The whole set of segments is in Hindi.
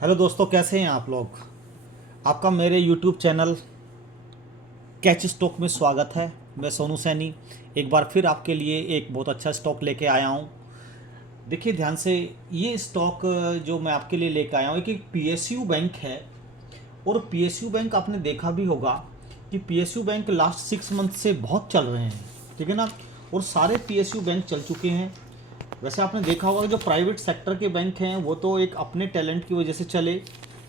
हेलो दोस्तों, कैसे हैं आप लोग। आपका मेरे यूट्यूब चैनल कैच स्टॉक में स्वागत है। मैं सोनू सैनी एक बार फिर आपके लिए एक बहुत अच्छा स्टॉक लेके आया हूं। देखिए ध्यान से, ये स्टॉक जो मैं आपके लिए लेके आया हूँ एक पीएसयू बैंक है। और पीएसयू बैंक आपने देखा भी होगा कि पीएसयू बैंक लास्ट 6 मंथ से बहुत चल रहे हैं, ठीक है ना। और सारे पीएसयू बैंक चल चुके हैं। वैसे आपने देखा होगा कि जो प्राइवेट सेक्टर के बैंक हैं वो तो एक अपने टैलेंट की वजह से चले,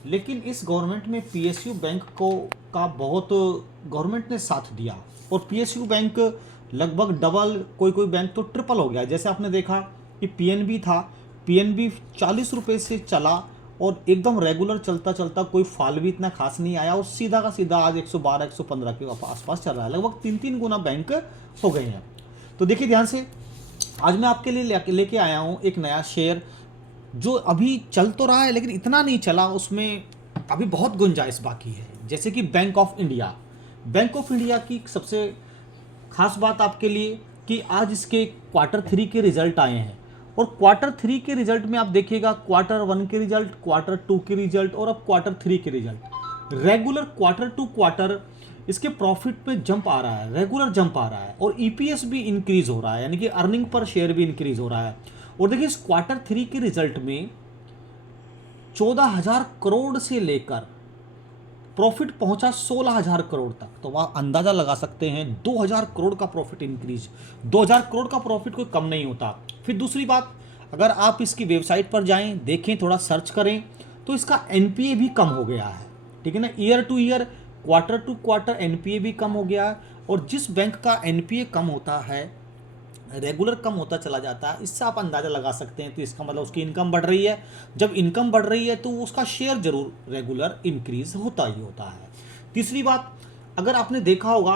लेकिन इस गवर्नमेंट में पीएसयू बैंक को का बहुत गवर्नमेंट ने साथ दिया। और पीएसयू बैंक लगभग डबल, कोई कोई बैंक तो ट्रिपल हो गया। जैसे आपने देखा कि पीएनबी था, पीएनबी 40 रुपये से चला और एकदम रेगुलर चलता चलता कोई फाल भी इतना खास नहीं आया और सीधा का सीधा आज 112 115 के आसपास चल रहा है। लगभग 3-3 गुना बैंक हो गए हैं। तो देखिए ध्यान से, आज मैं आपके लिए लेके आया हूँ एक नया शेयर जो अभी चल तो रहा है लेकिन इतना नहीं चला, उसमें अभी बहुत गुंजाइश बाकी है। जैसे कि bank of India. Bank of India की सबसे खास बात आपके लिए कि आज इसके Q3 के रिजल्ट आए हैं। और Q3 के रिजल्ट में आप देखिएगा Q1 के रिजल्ट, Q2 के रिजल्ट और अब Q3 के result. Regular quarter to quarter इसके प्रॉफिट में जंप आ रहा है, रेगुलर जंप आ रहा है। और ईपीएस भी इंक्रीज हो रहा है, यानी कि अर्निंग पर शेयर भी इंक्रीज हो रहा है। और देखिए इस Q3 के रिजल्ट में 14,000 करोड़ से लेकर प्रॉफिट पहुंचा 16,000 करोड़ तक। तो वह अंदाजा लगा सकते हैं 2,000 करोड़ का प्रॉफिट इंक्रीज। 2,000 करोड़ का प्रॉफिट कोई कम नहीं होता। फिर दूसरी बात, अगर आप इसकी वेबसाइट पर जाएं, देखें, थोड़ा सर्च करें, तो इसका एनपीए भी कम हो गया है, ठीक है ना। Year to year, quarter to quarter NPA भी कम हो गया है। और जिस बैंक का एनपीए कम होता है, रेगुलर कम होता चला जाता है, इससे आप अंदाज़ा लगा सकते हैं। तो इसका मतलब उसकी इनकम बढ़ रही है। जब इनकम बढ़ रही है तो उसका शेयर जरूर रेगुलर इंक्रीज होता ही होता है। तीसरी बात, अगर आपने देखा होगा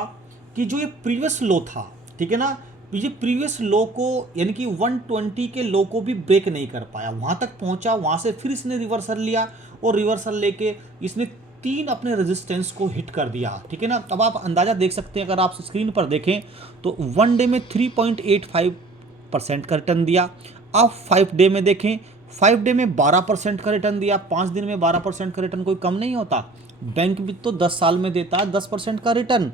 कि जो ये प्रीवियस लो था, ठीक है ना, ये प्रीवियस लो को यानी कि 120 के लो को भी ब्रेक नहीं कर पाया, वहाँ तक पहुँचा, वहाँ से फिर इसने रिवर्सल लिया और रिवर्सल लेके इसने 3 अपने रेजिस्टेंस को हिट कर दिया, ठीक है ना। अब आप अंदाज़ा देख सकते हैं, अगर आप स्क्रीन पर देखें तो 1 डे में 3.85% का रिटर्न दिया। आप 5 डे में देखें, 5 डे में 12% का रिटर्न दिया। 5 दिन में 12% का रिटर्न कोई कम नहीं होता। बैंक भी तो 10 साल में देता है 10% का रिटर्न।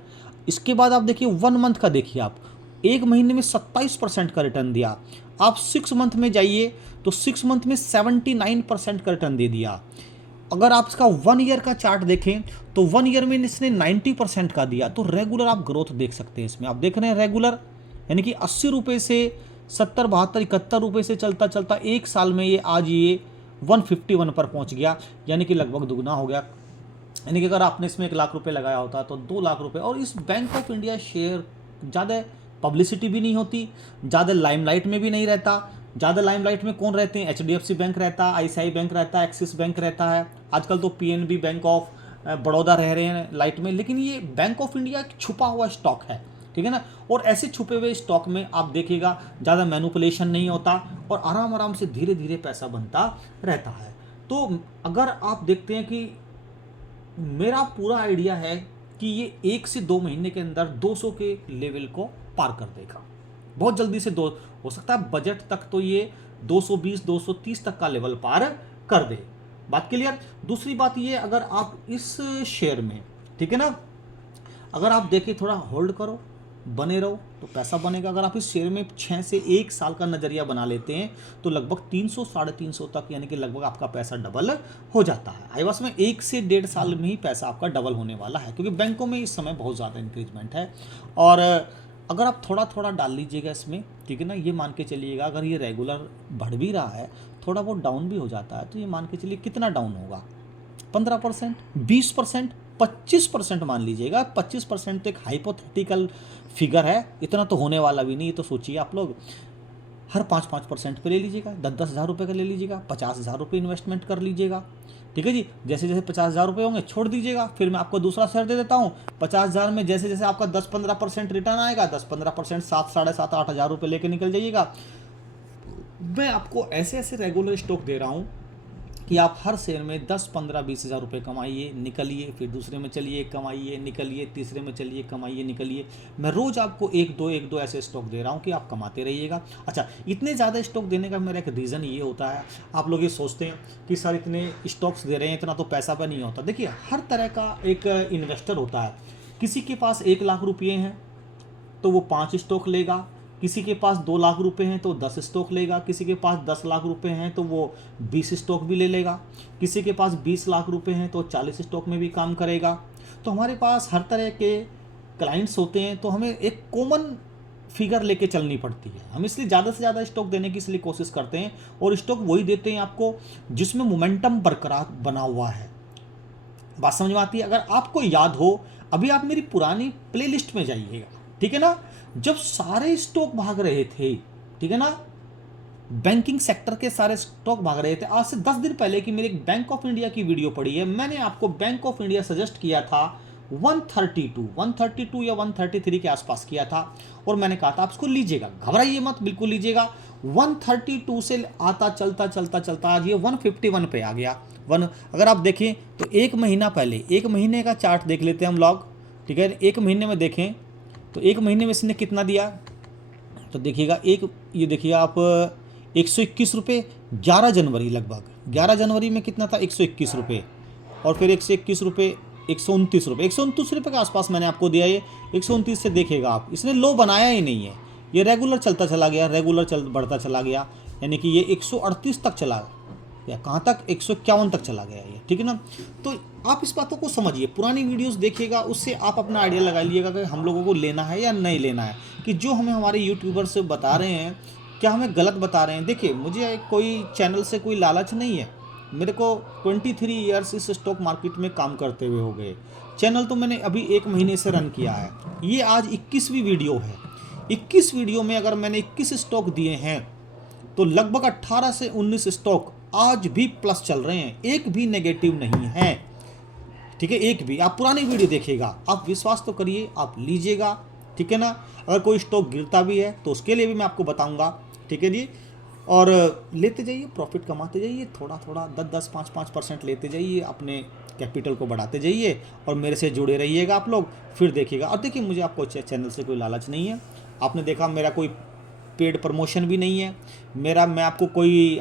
इसके बाद आप देखिए 1 मंथ का, देखिए आप 1 महीने में 27% का रिटर्न दिया। आप 6 मंथ में जाइए तो 6 मंथ में 79% का रिटर्न दे दिया। अगर आप इसका 1 ईयर का चार्ट देखें तो 1 ईयर में इसने 90% का दिया। तो रेगुलर आप ग्रोथ देख सकते हैं इसमें। आप देख रहे हैं रेगुलर, यानी कि 80 रुपये से 70, 72, 71 रुपये से चलता चलता 1 साल में ये आज ये 151 पर पहुंच गया, यानी कि लगभग दुगना हो गया। यानी कि अगर आपने इसमें 1 लाख रुपए लगाया होता तो 2 लाख रुपए। और इस बैंक ऑफ इंडिया शेयर ज़्यादा पब्लिसिटी भी नहीं होती, ज़्यादा लाइमलाइट में भी नहीं रहता। ज़्यादा लाइमलाइट में कौन रहते हैं? एचडीएफसी बैंक रहता है, आईसीआई बैंक रहता है, एक्सिस बैंक रहता है, आजकल तो पीएनबी बैंक ऑफ बड़ौदा रह रहे हैं लाइट में। लेकिन ये बैंक ऑफ इंडिया एक छुपा हुआ स्टॉक है, ठीक है ना। और ऐसे छुपे हुए स्टॉक में आप देखिएगा ज़्यादा मैनुपुलेशन नहीं होता और आराम आराम से धीरे धीरे पैसा बनता रहता है। तो अगर आप देखते हैं कि मेरा पूरा आइडिया है कि ये 1 से 2 महीने के अंदर 200 के लेवल को पार कर देगा, बहुत जल्दी से। दो हो सकता है बजट तक तो ये 220 230 तक का लेवल पार कर दे। बात क्लियर। दूसरी बात ये, अगर आप इस शेयर में, ठीक है ना, अगर आप देखिए थोड़ा होल्ड करो, बने रहो तो पैसा बनेगा। अगर आप इस शेयर में 6 से 1 साल का नज़रिया बना लेते हैं तो लगभग 300 350 तक, यानी कि लगभग आपका पैसा डबल हो जाता है। आई वास में 1 से 1.5 साल में ही पैसा आपका डबल होने वाला है, क्योंकि बैंकों में इस समय बहुत ज़्यादा इंक्रीजमेंट है। और अगर आप थोड़ा थोड़ा डाल लीजिएगा इसमें, ठीक है ना, ये मान के चलिएगा अगर ये रेगुलर बढ़ भी रहा है, थोड़ा बहुत डाउन भी हो जाता है, तो ये मान के चलिए कितना डाउन होगा? 15%, 20%, 25% मान लीजिएगा। 25% तो एक हाइपोथेटिकल फिगर है, इतना तो होने वाला भी नहीं। ये तो सोचिए आप लोग, हर 5-5% पे ले लीजिएगा, 10-10 हज़ार रुपये का ले लीजिएगा, 50,000 रुपये इन्वेस्टमेंट कर लीजिएगा, ठीक है जी। जैसे जैसे 50,000 रुपये होंगे छोड़ दीजिएगा। फिर मैं आपको दूसरा शेयर दे देता हूँ। 50,000 में जैसे जैसे आपका 10-15% रिटर्न आएगा, 10-15% 7, 7,500, 8,000 रुपये लेके निकल जाइएगा। मैं आपको ऐसे ऐसे रेगुलर स्टॉक दे रहा हूँ कि आप हर शेयर में 10, 15, 20 हज़ार रुपये कमाइए, निकलिए, फिर दूसरे में चलिए, कमाइए, निकलिए, तीसरे में चलिए, कमाइए, निकलिए। मैं रोज़ आपको एक दो ऐसे स्टॉक दे रहा हूँ कि आप कमाते रहिएगा। अच्छा, इतने ज़्यादा स्टॉक देने का मेरा एक रीज़न ये होता है, आप लोग ये सोचते हैं कि सर इतने स्टॉक्स दे रहे हैं, इतना तो पैसा पर नहीं होता। देखिए, हर तरह का एक इन्वेस्टर होता है। किसी के पास 1 लाख रुपये हैं तो वो 5 स्टॉक लेगा, किसी के पास 2 लाख रुपए हैं तो 10 स्टॉक लेगा, किसी के पास 10 लाख रुपए हैं तो वो 20 स्टॉक भी ले लेगा, किसी के पास 20 लाख रुपए हैं तो 40 स्टॉक में भी काम करेगा। तो हमारे पास हर तरह के क्लाइंट्स होते हैं, तो हमें एक कॉमन फिगर लेके चलनी पड़ती है। हम इसलिए ज़्यादा से ज़्यादा स्टॉक देने की इसलिए कोशिश करते हैं, और स्टॉक वही देते हैं आपको जिसमें मोमेंटम बरकरार बना हुआ है। बात समझ में आती है? अगर आपको याद हो, अभी आप मेरी पुरानी प्लेलिस्ट में जाइएगा, ठीक है ना, जब सारे स्टॉक भाग रहे थे, ठीक है ना, बैंकिंग सेक्टर के सारे स्टॉक भाग रहे थे, आज से 10 दिन पहले की मेरी एक बैंक ऑफ इंडिया की वीडियो पड़ी है, मैंने आपको बैंक ऑफ इंडिया सजेस्ट किया था 132 या 133 के आसपास किया था, और मैंने कहा था आप इसको लीजिएगा, घबराइए मत, बिल्कुल लीजिएगा। 132 से आता चलता आज ये 151 पे आ गया। अगर आप देखें तो एक महीना पहले, एक महीने का चार्ट देख लेते हैं हम लोग, ठीक है। एक महीने में देखें तो एक महीने में इसने कितना दिया, तो देखिएगा, ये देखिए आप 121 रुपये 11 जनवरी, लगभग 11 जनवरी में कितना था, 121 रुपये, और फिर 121 रुपये 129 रुपये, 129 रुपये के आसपास मैंने आपको दिया। ये 129 से देखेगा आप, इसने लो बनाया ही नहीं है, ये रेगुलर चलता चला गया, बढ़ता चला गया, यानी कि ये 138 तक चला, या कहाँ तक, 151 तक चला गया ये, ठीक है ना। तो आप इस बातों को समझिए, पुरानी वीडियोस देखिएगा, उससे आप अपना आइडिया लगा लीजिएगा कि हम लोगों को लेना है या नहीं लेना है, कि जो हमें हमारे यूट्यूबर से बता रहे हैं क्या हमें गलत बता रहे हैं। देखिए, मुझे कोई चैनल से कोई लालच नहीं है, मेरे को 23 ईयर्स इस स्टॉक मार्केट में काम करते हुए हो गए। चैनल तो मैंने अभी 1 महीने से रन किया है, ये आज 21वीं वीडियो है। 21 वीडियो में अगर मैंने 21 स्टॉक दिए हैं तो लगभग 18 से 19 स्टॉक आज भी प्लस चल रहे हैं, एक भी नेगेटिव नहीं है, ठीक है, एक भी। आप पुरानी वीडियो देखिएगा, आप विश्वास तो करिए, आप लीजिएगा, ठीक है ना। अगर कोई स्टॉक गिरता भी है तो उसके लिए भी मैं आपको बताऊंगा, ठीक है जी। और लेते जाइए, प्रॉफिट कमाते जाइए, थोड़ा 10-10, 5-5% लेते जाइए, अपने कैपिटल को बढ़ाते जाइए, और मेरे से जुड़े रहिएगा आप लोग, फिर देखिएगा। और देखिए, मुझे आपको चैनल से कोई लालच नहीं है, आपने देखा मेरा कोई पेड प्रमोशन भी नहीं है मैं आपको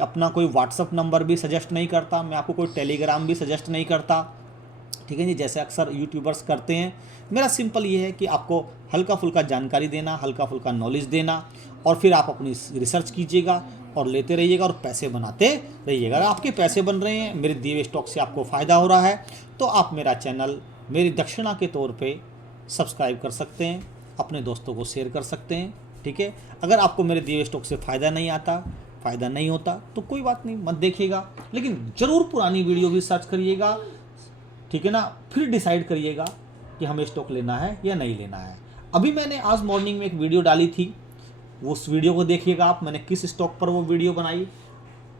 अपना कोई व्हाट्सअप नंबर भी सजेस्ट नहीं करता, मैं आपको कोई टेलीग्राम भी सजेस्ट नहीं करता, ठीक है जी, जैसे अक्सर यूट्यूबर्स करते हैं। मेरा सिंपल ये है कि आपको हल्का फुल्का जानकारी देना, हल्का फुल्का नॉलेज देना, और फिर आप अपनी रिसर्च कीजिएगा और लेते रहिएगा और पैसे बनाते रहिएगा। अगर आपके पैसे बन रहे हैं, मेरे दिए हुए स्टॉक से आपको फ़ायदा हो रहा है, तो आप मेरा चैनल मेरी दक्षिणा के तौर पे सब्सक्राइब कर सकते हैं, अपने दोस्तों को शेयर कर सकते हैं, ठीक है। अगर आपको मेरे दिए हुए स्टॉक से फ़ायदा नहीं होता तो कोई बात नहीं, मत देखिएगा, लेकिन ज़रूर पुरानी वीडियो भी सर्च करिएगा, ठीक है ना, फिर डिसाइड करिएगा कि हमें स्टॉक लेना है या नहीं लेना है। अभी मैंने आज मॉर्निंग में एक वीडियो डाली थी, वो उस वीडियो को देखिएगा आप, मैंने किस स्टॉक पर वो वीडियो बनाई।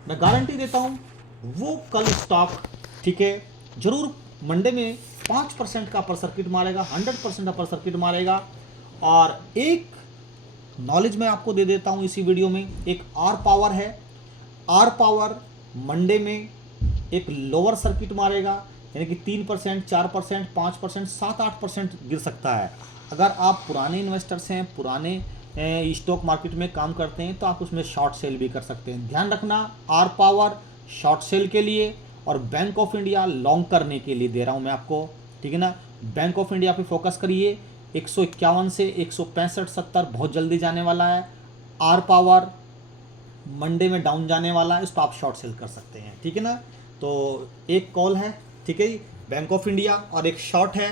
मैं गारंटी देता हूँ वो कल स्टॉक, ठीक है, ज़रूर मंडे में 5% का अपर सर्किट मारेगा, 100% अपर सर्किट मारेगा। और एक नॉलेज मैं आपको दे देता हूँ इसी वीडियो में, एक आर पावर है, आर पावर मंडे में एक लोअर सर्किट मारेगा, यानी कि 3%, 4%, 5%, 7-8% गिर सकता है। अगर आप पुराने इन्वेस्टर्स हैं, पुराने स्टॉक मार्केट में काम करते हैं, तो आप उसमें शॉर्ट सेल भी कर सकते हैं। ध्यान रखना, आर पावर शॉर्ट सेल के लिए और बैंक ऑफ इंडिया लॉन्ग करने के लिए दे रहा हूं मैं आपको, ठीक है ना। बैंक ऑफ इंडिया पे फोकस करिए, 151 से 165-70 बहुत जल्दी जाने वाला है। आर पावर मंडे में डाउन जाने वाला है, इस पर आप शॉर्ट सेल कर सकते हैं, ठीक है ना। तो एक कॉल है, ठीक है, बैंक ऑफ इंडिया, और एक शॉर्ट है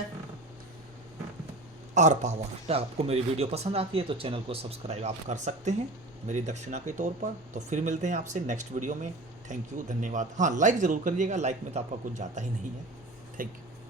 आर पावर। तो आपको मेरी वीडियो पसंद आती है तो चैनल को सब्सक्राइब आप कर सकते हैं मेरी दक्षिणा के तौर पर। तो फिर मिलते हैं आपसे नेक्स्ट वीडियो में। थैंक यू, धन्यवाद। हाँ, लाइक ज़रूर करिएगा, लाइक में तो आपका कुछ जाता ही नहीं है। Thank you.